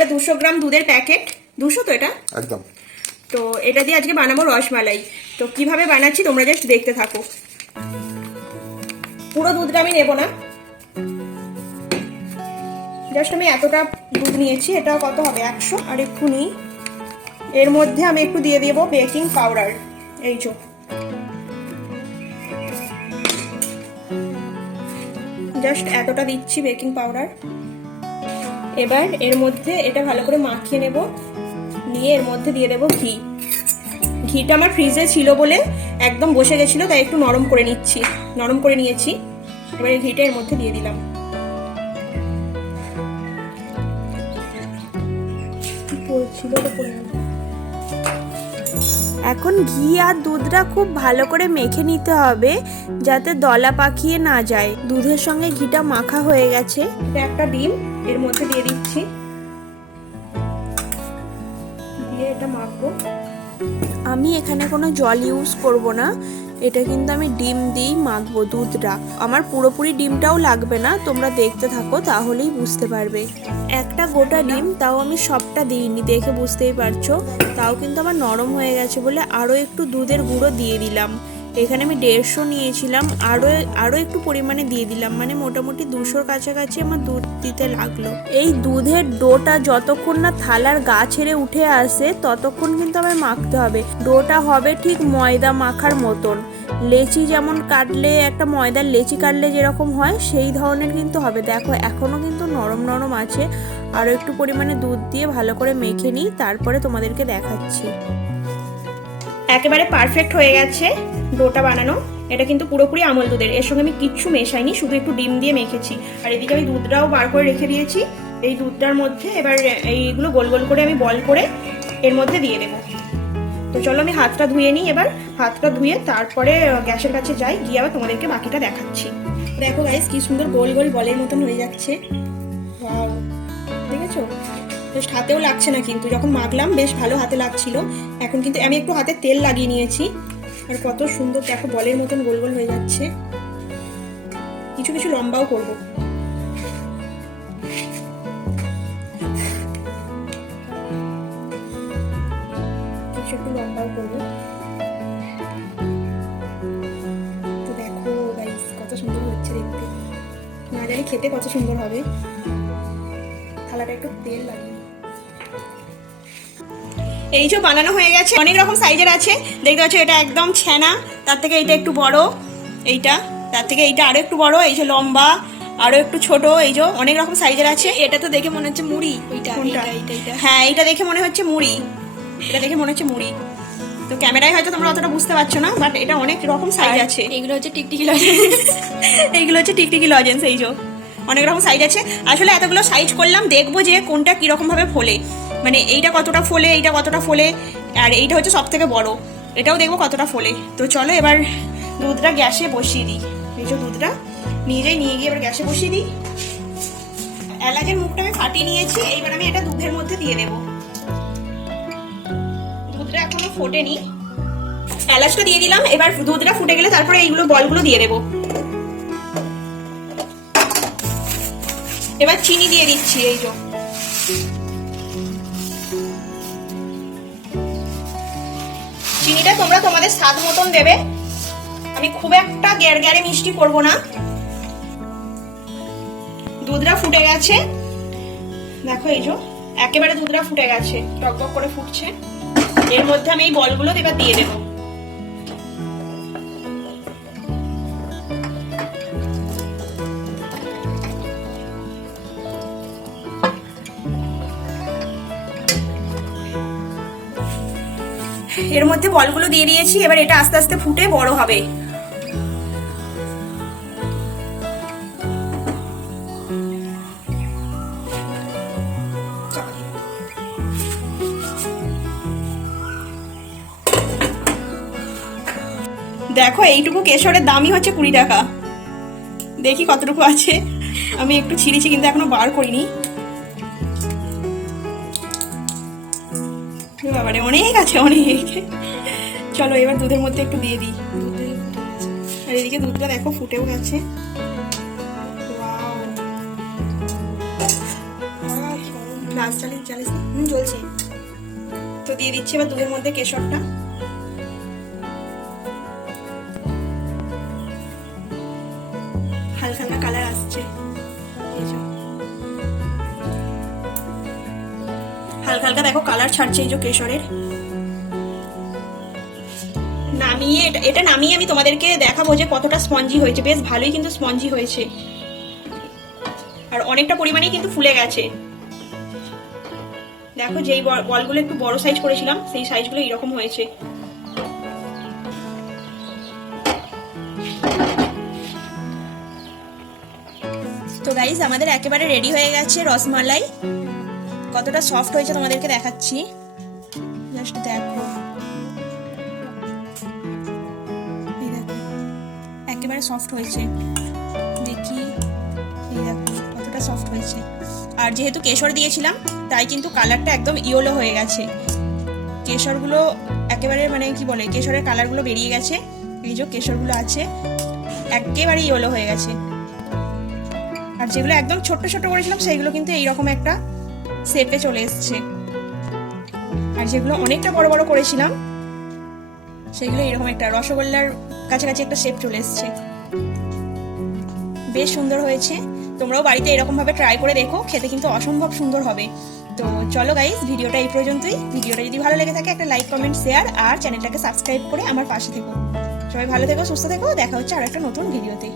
এটা 200 গ্রাম দুধের প্যাকেট, 200 তো এটা একদম। তো এটা দিয়ে আজকে বানাবো রসমালাই। তো কিভাবে বানাচ্ছি তোমরা জাস্ট দেখতে থাকো। পুরো দুধটা আমি নেব না, জাস্ট আমি এতটা দুধ নিয়েছি। এটা কত হবে 100, আর একটু নিই। এর মধ্যে আমি একটু দিয়ে দেবো বেকিং পাউডার, এই যে জাস্ট এতটা দিচ্ছি বেকিং পাউডার। এবার এর মধ্যে এটা ভালো করে মাখিয়ে নেব, নিয়ে এর মধ্যে দিয়ে দেবো ঘি। ঘিটা আমার ফ্রিজে ছিল বলে একদম বসে গেছিল, তাই একটু নরম করে নিয়েছি। এবার এই ঘিটা এর মধ্যে দিয়ে দিলাম। এখন ঘি আর দুধটা খুব ভালো করে মেখে নিতে হবে যাতে দলা পাকিয়ে না যায়। দুধের সঙ্গে ঘিটা মাখা হয়ে গেছে। এটা একটা ডিম এর মধ্যে দিয়ে দিচ্ছি, দিয়ে এটা মাখবো। আমি এখানে কোনো জল ইউজ করব না, এটা কিন্তু আমি ডিম দিয়েই মাখবো দুধটা। আমার পুরোপুরি ডিমটাও লাগবে না, তোমরা দেখতে থাকো তাহলেই বুঝতে পারবে। একটা গোটা ডিম, তাও আমি সবটা দিইনি, দেখে বুঝতেই পারছো। তাও কিন্তু আমার নরম হয়ে গেছে বলে আরও একটু দুধের গুঁড়ো দিয়ে দিলাম। এখানে আমি 150 নিয়েছিলাম, আরও একটু পরিমাণে দিয়ে দিলাম, মানে মোটামুটি 200 কাছাকাছি আমার দুধ দিতে লাগলো। এই দুধের ডোটা যতক্ষণ না থালার গা ছেড়ে উঠে আসে ততক্ষণ কিন্তু আমার মাখতে হবে। ডোটা হবে ঠিক ময়দা মাখার মতন, লেচি যেমন কাটলে, একটা ময়দার লেচি কাটলে যেরকম হয় সেই ধরনের কিন্তু হবে। দেখো এখনো কিন্তু নরম নরম আছে। আরও একটু পরিমাণে দুধ দিয়ে ভালো করে মেখে নিই, তারপরে তোমাদেরকে দেখাচ্ছি। একেবারে পারফেক্ট হয়ে গেছে ডোটা বানানো। এটা কিন্তু পুরোপুরি আমল দুধের, এর সঙ্গে আমি কিচ্ছু মেশাইনি, শুধু একটু ডিম দিয়ে মেখেছি। আর এদিকে আমি দুধটাও বার করে রেখে দিয়েছি। এই দুধটার মধ্যে এবার এইগুলো গোল গোল করে আমি বল করে এর মধ্যে দিয়ে দেবো। তো চলো আমি হাতটা ধুয়ে নিই। এবার হাতটা ধুয়ে তারপরে গ্যাসের কাছে যাই, গিয়ে আবার তোমাদেরকে বাকিটা দেখাচ্ছি। দেখো গাইস কি সুন্দর গোল গোল বলের মতন হয়ে যাচ্ছে। ওয়াও, দেখেছো? জাস্ট হাতেও লাগছে না, কিন্তু যখন মাখলাম বেশ ভালো হাতে লাগছিল। এখন কিন্তু আমি একটু হাতে তেল লাগিয়ে নিয়েছি, আর কত সুন্দর দেখো বলের মতন গোল গোল হয়ে যাচ্ছে। কিছু কিছু লম্বাও করবো। কিছু একটু লম্বাও করবো। তো দেখো গাইস কত সুন্দর হচ্ছে দেখতে, না জানি খেতে কত সুন্দর হবে। থালাটা একটু তেল লাগিয়ে, এই যে বানানো হয়ে গেছে। অনেক রকম সাইজের আছে, দেখতে পাচ্ছ। এটা একদম ছানা, তার থেকে এটা একটু বড়, এইটা তার থেকে এইটা আরো একটু বড়, এই যে লম্বা, আরো একটু ছোট, এই যে অনেক রকম সাইজের আছে। এটা তো দেখে মনে হচ্ছে মুড়ি। হ্যাঁ, এইটা দেখে মনে হচ্ছে মুড়ি, এটা দেখে মনে হচ্ছে মুড়ি। তো ক্যামেরায় হয়তো তোমরা অতটা বুঝতে পারছো না, বাট এটা অনেক রকম সাইজ আছে। এগুলো হচ্ছে টিকটিকি লজেন্স। এইগুলো হচ্ছে টিকটিকি লজেন্স। এই যে অনেক রকম সাইজ আছে। আসলে এতগুলো সাইজ করলাম, দেখবো যে কোনটা কিরকম ভাবে ফোলে, মানে এইটা কতটা ফোলে, এইটা কতটা ফোলে, আর এইটা হচ্ছে সব থেকে বড়, এটাও দেখবো কতটা ফোলে। তো চলো এবার দুধটা গ্যাসে বসিয়ে দিই। এই যে দুধটা নিয়ে গিয়ে এবার গ্যাসে বসিয়ে দিই। এলাচের মুখটা আমি ফাটিয়ে নিয়েছি, এইবার আমি এটা দুধের মধ্যে দিয়ে দেবো। দুধটা এখনো ফোটেনি, এলাচটা দিয়ে দিলাম। এবার দুধটা ফুটে গেলে তারপরে এইগুলো বলগুলো দিয়ে দেবো। এবার চিনি দিয়ে দিচ্ছি। এই যে চিনিটা তোমরা তোমাদের স্বাদ মতন দেবে, আমি খুব একটা গ্যারে মিষ্টি করব না। দুধটা ফুটে গেছে, দেখো এই যে একেবারে দুধটা ফুটে গেছে, টকবক করে ফুটছে। এর মধ্যে আমি এই বলগুলো এবার দিয়ে দেবো। এর মধ্যে বলগুলো দিয়ে দিয়েছি। এবার এটা আস্তে আস্তে ফুটে বড় হবে। দেখো এইটুকু কেশরের দামই হচ্ছে 20 টাকা। দেখি কতটুকু আছে, আমি একটু ছিঁড়েছি কিন্তু এখনো বার করিনি। বাবারে অনেক আছে, অনেক। চলো এবার দুধের মধ্যে একটু দিয়ে দিই। আর এদিকে দুধটা দেখো ফুটেও গেছে। গ্লাস চালিয়ে চালিস জ্বলছে। তো দিয়ে দিচ্ছি এবার দুধের মধ্যে কেশরটা। হালকা হালকা কালার আসছে, হালকা হালকা দেখো কালার ছাড়ছে এই যে কেশরের। নামিয়ে এটা নামিয়ে আমি তোমাদেরকে দেখাবো যে কতটা স্পঞ্জি হয়েছে। বেশ ভালোই কিন্তু স্পঞ্জি হয়েছে, আর অনেকটা পরিমাণেই কিন্তু ফুলে গেছে। দেখো যেই বলগুলো একটু বড় সাইজ করেছিলাম সেই সাইজগুলো এরকম হয়েছে। তো গাইস আমাদের একেবারে রেডি হয়ে গেছে রসমালাই। কতটা সফট হয়েছে তোমাদেরকে দেখাচ্ছি, জাস্ট দেখো। এই দেখো একেবারে সফট হয়েছে, দেখি এই দেখো কতটা সফট হয়েছে। আর যেহেতু কেশর দিয়েছিলাম তাই কিন্তু কালারটা একদম ইয়েলো হয়ে গেছে। কেশরগুলো একেবারে মানে কি বলে, কেশরের কালারগুলো বেরিয়ে গেছে। এই যে কেশরগুলো আছে একেবারে ইয়েলো হয়ে গেছে। আর যেগুলো একদম ছোট্ট ছোট্ট করেছিলাম সেইগুলো কিন্তু এইরকম একটা শেপে চলে এসছে। আর যেগুলো অনেকটা বড় বড় করেছিলাম সেগুলো এরকম একটা রসগোল্লার কাছাকাছি একটা শেপ চলে এসছে। বেশ সুন্দর হয়েছে। তোমরাও বাড়িতে এরকম ভাবে ট্রাই করে দেখো, খেতে কিন্তু অসম্ভব সুন্দর হবে। তো চলো গাইস, ভিডিওটা এই পর্যন্তই। ভিডিওটা যদি ভালো লেগে থাকে একটা লাইক, কমেন্ট, শেয়ার আর চ্যানেলটাকে সাবস্ক্রাইব করে আমার পাশে থেকো। সবাই ভালো থেকো, সুস্থ থেকো। দেখা হচ্ছে আর একটা নতুন ভিডিওতে।